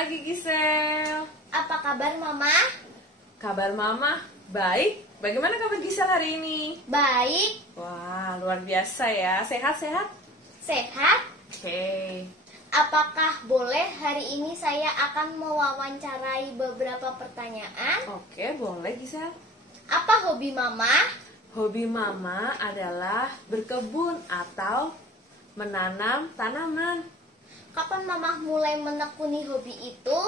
pagi Gisel. Apa kabar Mama? Kabar Mama baik. Bagaimana kabar Gisel hari ini? Baik. Wah, luar biasa ya. Sehat-sehat? Sehat? Oke. Apakah boleh hari ini saya akan mewawancarai beberapa pertanyaan? Oke, boleh Gisel. Apa hobi Mama? Hobi Mama adalah berkebun atau menanam tanaman. Kapan Mama mulai menekuni hobi itu?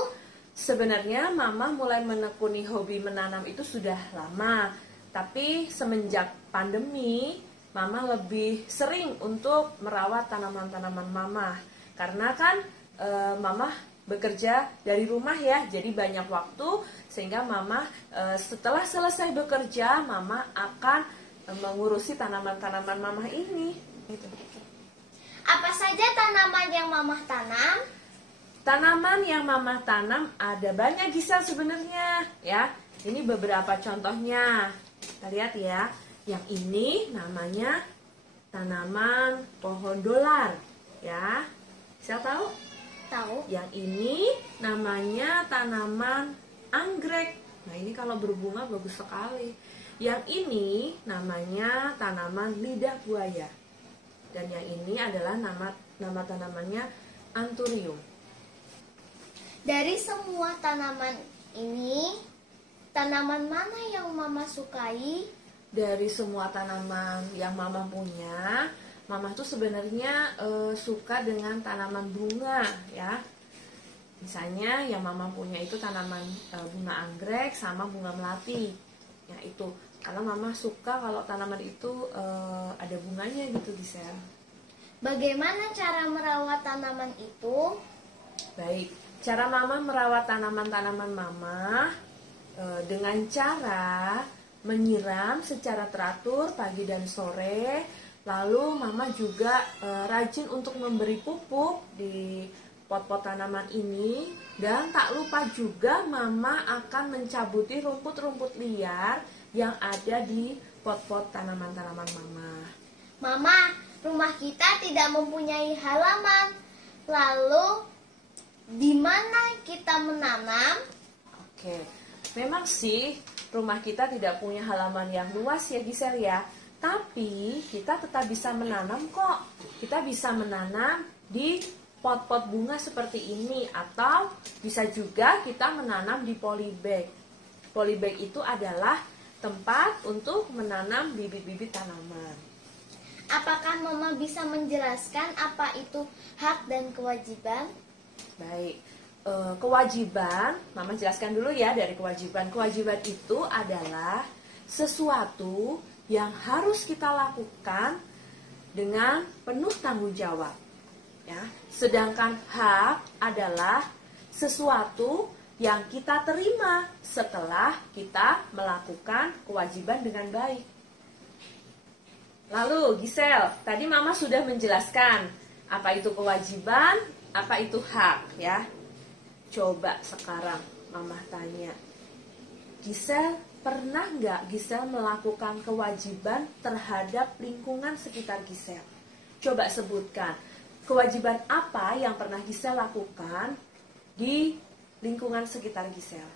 Sebenarnya Mama mulai menekuni hobi menanam itu sudah lama. Tapi semenjak pandemi, Mama lebih sering untuk merawat tanaman-tanaman Mama. Karena kan Mama bekerja dari rumah ya, jadi banyak waktu. Sehingga Mama setelah selesai bekerja, Mama akan mengurusi tanaman-tanaman Mama ini gitu. Apa saja tanaman yang Mama tanam? Tanaman yang Mama tanam ada banyak Gisel sebenarnya ya. Ini beberapa contohnya. Kita lihat ya. Yang ini namanya tanaman pohon dolar ya. Gisel tahu? Tahu. Yang ini namanya tanaman anggrek. Nah, ini kalau berbunga bagus sekali. Yang ini namanya tanaman lidah buaya. Dan yang ini adalah nama tanamannya anthurium. Dari semua tanaman ini, tanaman mana yang Mama sukai? Dari semua tanaman yang Mama punya, Mama tuh sebenarnya suka dengan tanaman bunga ya. Misalnya yang Mama punya itu tanaman bunga anggrek sama bunga melati. Ya itu, karena Mama suka kalau tanaman itu ada bunganya gitu Gisel. Bagaimana cara merawat tanaman itu? Baik, cara Mama merawat tanaman-tanaman Mama dengan cara menyiram secara teratur pagi dan sore. Lalu Mama juga rajin untuk memberi pupuk di pot-pot tanaman ini. Dan tak lupa juga Mama akan mencabuti rumput-rumput liar yang ada di pot-pot tanaman-tanaman Mama. Mama, rumah kita tidak mempunyai halaman. Lalu, di mana kita menanam? Oke, memang sih rumah kita tidak punya halaman yang luas ya Gisel ya. Tapi kita tetap bisa menanam kok. Kita bisa menanam di pot-pot bunga seperti ini. Atau bisa juga kita menanam di polybag. Polybag itu adalah tempat untuk menanam bibit-bibit tanaman. Apakah Mama bisa menjelaskan apa itu hak dan kewajiban? Baik, kewajiban, Mama jelaskan dulu ya dari kewajiban. Kewajiban itu adalah sesuatu yang harus kita lakukan dengan penuh tanggung jawab. Ya. Sedangkan hak adalah sesuatu yang kita terima setelah kita melakukan kewajiban dengan baik. Lalu Gisel, tadi Mama sudah menjelaskan apa itu kewajiban, apa itu hak ya. Coba sekarang Mama tanya, Gisel pernah nggak Gisel melakukan kewajiban terhadap lingkungan sekitar Gisel? Coba sebutkan, kewajiban apa yang pernah Gisel lakukan di lingkungan sekitar Gisel?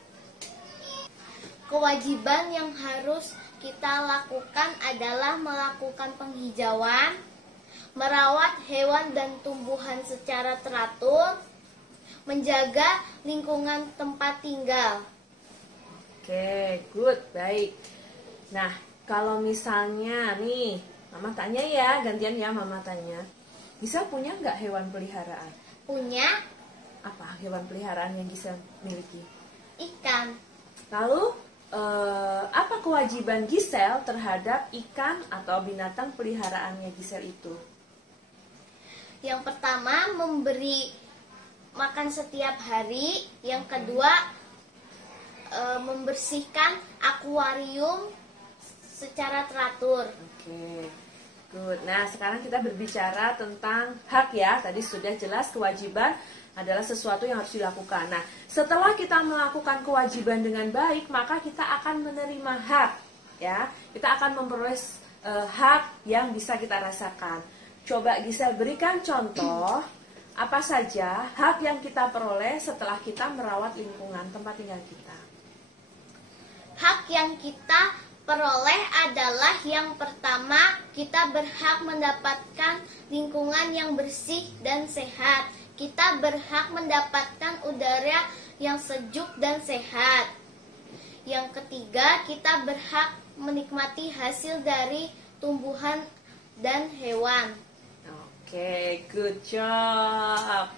Kewajiban yang harus kita lakukan adalah melakukan penghijauan, merawat hewan dan tumbuhan secara teratur, menjaga lingkungan tempat tinggal. Oke, good, baik. Nah, kalau misalnya nih, Mama tanya ya, gantian ya Mama tanya. Gisel punya nggak hewan peliharaan? Punya Apa hewan peliharaan yang Gisel miliki? ikan. Lalu, apa kewajiban Gisel terhadap ikan atau binatang peliharaannya Gisel itu? Yang pertama, memberi makan setiap hari. Yang kedua, membersihkan akuarium secara teratur. Oke, good. Nah, sekarang kita berbicara tentang hak ya. Tadi sudah jelas kewajiban adalah sesuatu yang harus dilakukan. Nah, setelah kita melakukan kewajiban dengan baik, maka kita akan menerima hak ya. Kita akan memperoleh hak yang bisa kita rasakan. Coba Gisel berikan contoh Apa saja hak yang kita peroleh setelah kita merawat lingkungan tempat tinggal kita? Hak yang kita peroleh adalah yang pertama, kita berhak mendapatkan lingkungan yang bersih dan sehat. Kita berhak mendapatkan udara yang sejuk dan sehat. Yang ketiga, kita berhak menikmati hasil dari tumbuhan dan hewan. Oke, good job.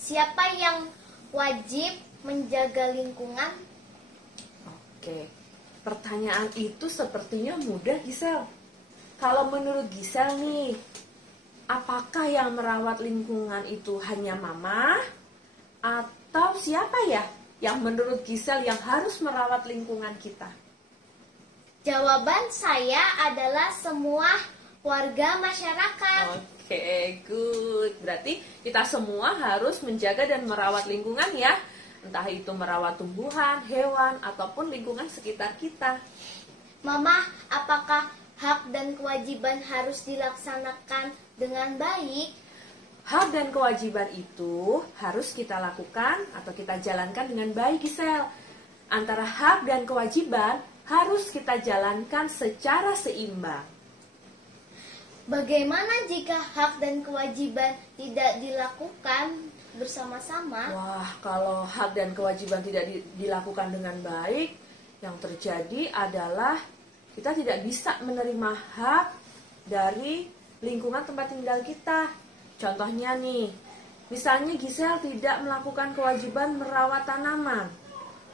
Siapa yang wajib menjaga lingkungan? Oke, pertanyaan itu sepertinya mudah, Gisel. Kalau menurut Gisel nih, apakah yang merawat lingkungan itu hanya mama? Atau siapa ya yang menurut Gisel yang harus merawat lingkungan kita? Jawaban saya adalah semua warga masyarakat. Oke, good. Berarti kita semua harus menjaga dan merawat lingkungan ya. Entah itu merawat tumbuhan, hewan, ataupun lingkungan sekitar kita. Mama, apakah hak dan kewajiban harus dilaksanakan dengan baik? Hak dan kewajiban itu harus kita lakukan atau kita jalankan dengan baik, Gisel. Antara hak dan kewajiban harus kita jalankan secara seimbang. Bagaimana jika hak dan kewajiban tidak dilakukan bersama-sama? Wah, kalau hak dan kewajiban tidak dilakukan dengan baik, yang terjadi adalah kita tidak bisa menerima hak dari lingkungan tempat tinggal kita. Contohnya nih, misalnya Gisel tidak melakukan kewajiban merawat tanaman,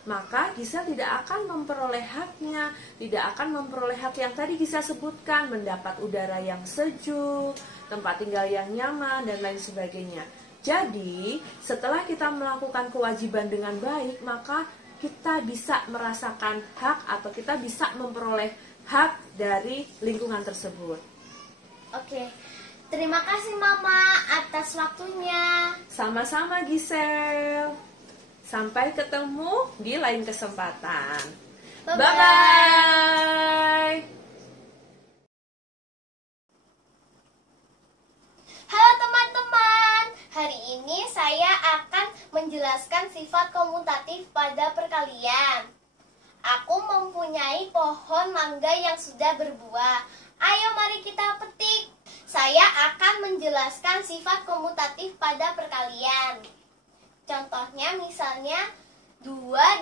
maka Gisel tidak akan memperoleh haknya, tidak akan memperoleh hak yang tadi Gisel sebutkan, mendapat udara yang sejuk, tempat tinggal yang nyaman, dan lain sebagainya. Jadi, setelah kita melakukan kewajiban dengan baik, maka kita bisa merasakan hak atau kita bisa memperoleh hak dari lingkungan tersebut. Oke, terima kasih Mama atas waktunya. Sama-sama Gisel. Sampai ketemu di lain kesempatan. Bye-bye. Halo teman-teman, hari ini saya akan menjelaskan sifat komutatif pada perkalian. Aku mempunyai pohon mangga yang sudah berbuah. Ayo mari kita petik. Saya akan menjelaskan sifat komutatif pada perkalian. Contohnya misalnya 2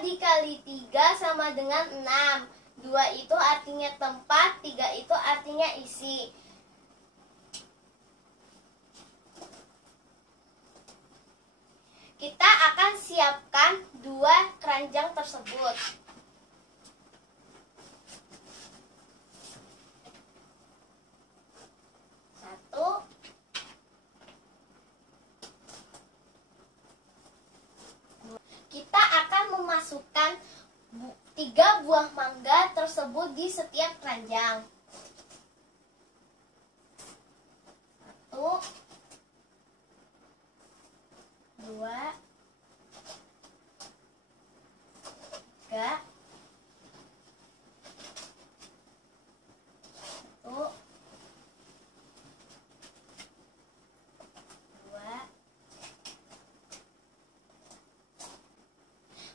dikali 3 sama dengan 6. 2 itu artinya tempat, 3 itu artinya isi. Kita akan siapkan 2 keranjang tersebut. Satu. Kita akan memasukkan 3 buah mangga tersebut di setiap keranjang. 1, 2, 3, 1, 2.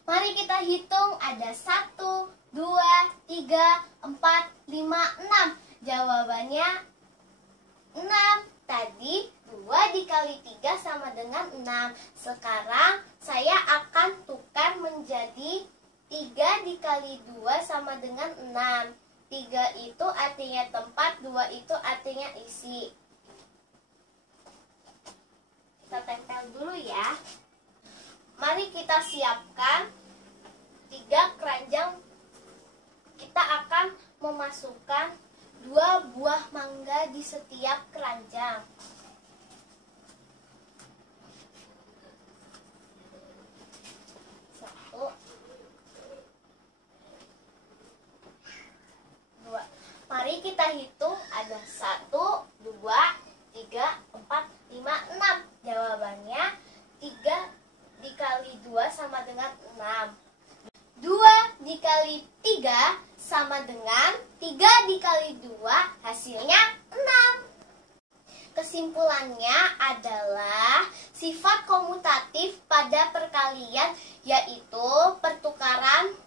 Mari kita hitung, ada 1, 2, 3, 4, 5, 6. Jawabannya 6. Tadi 2 dikali 3 sama dengan 6. Sekarang saya akan tukar menjadi 3 dikali 2 sama dengan 6. 3 itu artinya tempat, 2 itu artinya isi. Kita tempel dulu ya. Mari kita siapkan 3 keranjang. Kita akan memasukkan 2 buah mangga di setiap keranjang. Satu, 2. Mari kita hitung, ada 1, 2, 3, 4, 5, 6. Jawabannya 3 dikali 2 sama dengan 6. 2 dikali 3 sama dengan 3 dikali 2, hasilnya 6. Kesimpulannya adalah sifat komutatif pada perkalian yaitu pertukaran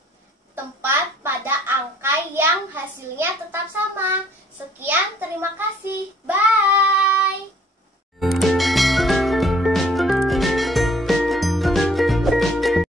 tempat pada angka yang hasilnya tetap sama. Sekian, terima kasih. Bye.